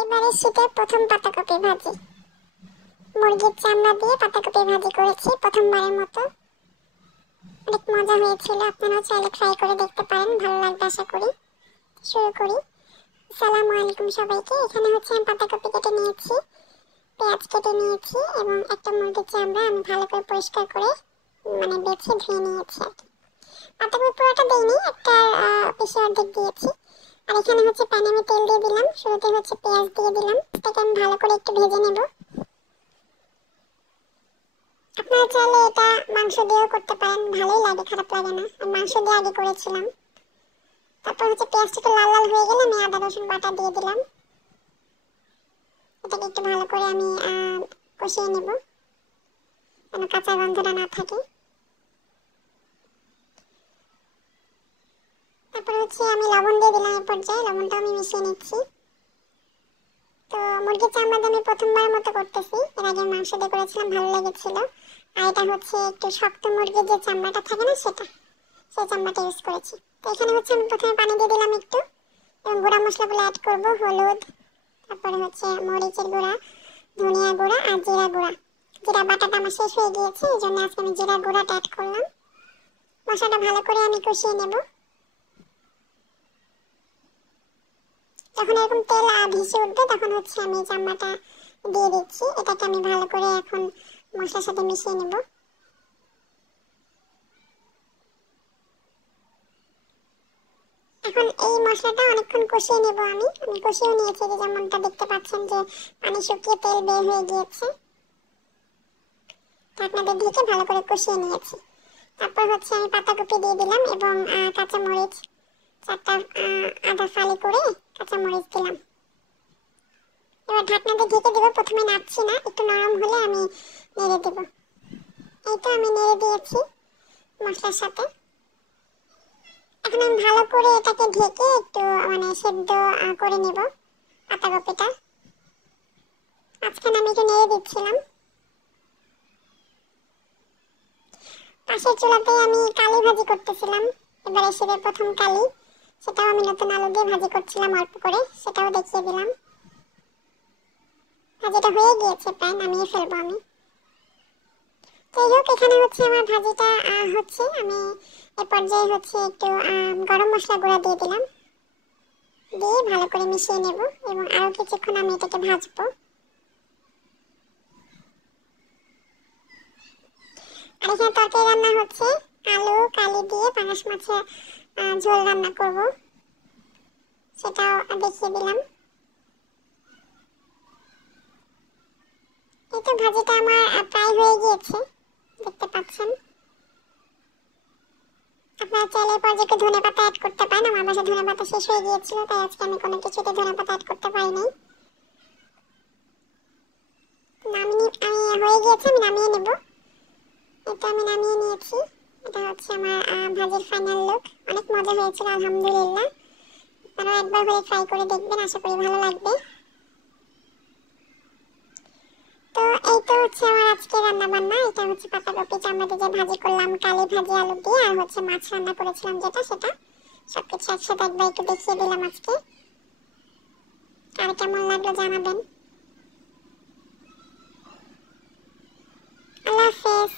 এবারে শীতের প্রথম পাতাকপি ভাজি। মুরগির চামড়া দিয়ে পাতাকপি ভাজি করেছি প্রথমবারের মতো। অনেক মজা হয়েছিল, আপনারাও চাইলে ট্রাই করে দেখতে পারেন, ভালো লাগবে আশা করি। শুরু করি। আসসালামু আলাইকুম সবাইকে। এখানে হচ্ছে আমি পাতাকপি কেটে নিয়েছি, পেঁয়াজ কেটে নিয়েছি এবং একটা মুরগির চামড়া আমি ভালো করে পরিষ্কার করে বেছে ধুয়ে নিয়েছি আর কি। পাতাকপি পুরোটা দিইনি, একটা পিসে অর্ধেক দিয়েছি। আর এখানে হচ্ছে প্যানে আমি তেল দিয়ে দিলাম, শুরুতে হচ্ছে পেঁয়াজ দিয়ে দিলাম, এটাকে আমি ভালো করে একটু ভেজে নেব। আপনারা চাইলে এটা মাংস দিয়েও করতে পারেন, ভালোই লাগে, খারাপ লাগে না। আমি মাংস দিয়ে আগে করেছিলাম। তারপর হচ্ছে পেঁয়াজটা একটু লাল লাল হয়ে গেলে আমি আদা রসুন বাটা দিয়ে দিলাম। এটাকে একটু ভালো করে আমি কষিয়ে নেব যেন কাঁচা গন্ধটা না থাকে। তারপর হচ্ছে আমি লবণ দিয়ে দিলাম, এই পর্যায়ে লবণটা আমি মিশিয়ে নিচ্ছি। তো মুরগির চামড়া দিয়ে আমি প্রথমবার মতো করতেছি, এর আগে মাংস দিয়ে করেছিলাম, ভালো লেগেছিল। আর এটা হচ্ছে একটু শক্ত মুরগির যে চামড়াটা থাকে না, সেই চামড়াটা ইউজ করেছি। তো এখানে হচ্ছে আমি প্রথমে পানি দিয়ে দিলাম একটু, এবং গুঁড়া মশলাগুলো অ্যাড করবো, হলুদ, তারপরে হচ্ছে মরিচের গুঁড়া, ধনিয়া গুঁড়া আর জিরা গুঁড়া। জিরা বাটাটা আমার শেষ হয়ে গিয়েছে, এই জন্য আজকে আমি জিরা গুঁড়াটা অ্যাড করলাম। মশলাটা ভালো করে আমি কষিয়ে নেব। যখন এরকম তেল ভেসে উঠবে তখন হচ্ছে আমি চামড়াটা দিয়ে দিচ্ছি। এটাকে আমি ভালো করে এখন মশলার সাথে মিশিয়ে নেব। এখন এই মশলাটা অনেকক্ষণ কষিয়ে নেব। আমি কষিয়ে নিয়েছি, যে যেমনটা দেখতে পাচ্ছেন যে পানি শুকিয়ে তেল বের হয়ে গিয়েছে। ঢাকনাটা ঢেকে ভালো করে কষিয়ে নিয়েছি। তারপর হচ্ছে আমি পাতাকপি দিয়ে দিলাম এবং কাঁচামরিচ, 4টা আদা ফালি করে কাঁচামরিচ দিলাম। এবার ঢাকনাটা ঢেকে দেবো, প্রথমে নাড়ছি না, একটু নরম হলে আমি নেড়ে দেবো। এই তো আমি নেড়ে দিয়েছি মশলার সাথে। এখন আমি ভালো করে এটাকে ঢেকে একটু সেদ্ধ করে নেব পাতাকপিটা। মাঝখানে আমি একটু নেড়ে দিচ্ছিলাম। পাশের চুলাতে আমি কালি ভাজি করতেছিলাম, এবারে শীতের প্রথম কালি, সেটাও আমি নতুন আলু দিয়ে ভাজি করছিলাম অল্প করে, সেটাও দেখিয়ে দিলাম। ভাজিটা হয়ে গিয়েছে, প্রায় নামিয়ে ফেলবো আমি। যাই হোক, এখানে হচ্ছে আমার ভাজিটা হচ্ছে, আমি এ পর্যায়ে হচ্ছে একটু গরম মশলা গুঁড়া দিয়ে দিলাম, দিয়ে ভালো করে মিশিয়ে নেব এবং আরও কিছুক্ষণ আমি এটাকে ভাজবো। আর এখানে তরকারি রান্না হচ্ছে, আলু কালি দিয়ে পাঙাশ মাছের ঝোল রান্না করব, সেটাও দেখিয়ে দিলাম। এই তো ভাজিটা আমার প্রায় হয়ে গিয়েছে, দেখতে পাচ্ছেন। আপনারা চাইলে পর্যায়ে ধনেপাতা অ্যাড করতে পারেন, আমার বাসায় ধনেপাতা শেষ হয়ে গিয়েছিল, তাই আজকে আমি কোনো কিছুতে ধনেপাতা অ্যাড করতে পারিনি। আমি হয়ে গিয়েছে, আমি নামিয়ে নেব। এটা আমি নামিয়ে নিয়েছি। এটা হচ্ছে আমার ভাজির ফাইনাল লুক। অনেক মজা হয়েছিল, আলহামদুলিল্লাহ। আপনারা একবার হলে ট্রাই করে দেখবেন, আশা করি ভালো লাগবে। তো এই তো হচ্ছে আমার আজকে রান্না বান্না। এটা হচ্ছে পাতাকপি চামড়া দিয়ে ভাজি করলাম, কালি ভাজি আলু দিয়ে, আর হচ্ছে মাছ রান্না করেছিলাম যেটা, সেটা সবকিছু একসাথে একবার একটু দেখিয়ে দিলাম আজকে। আর কেমন লাগলো জানাবেন। আল্লাহ হাফেজ।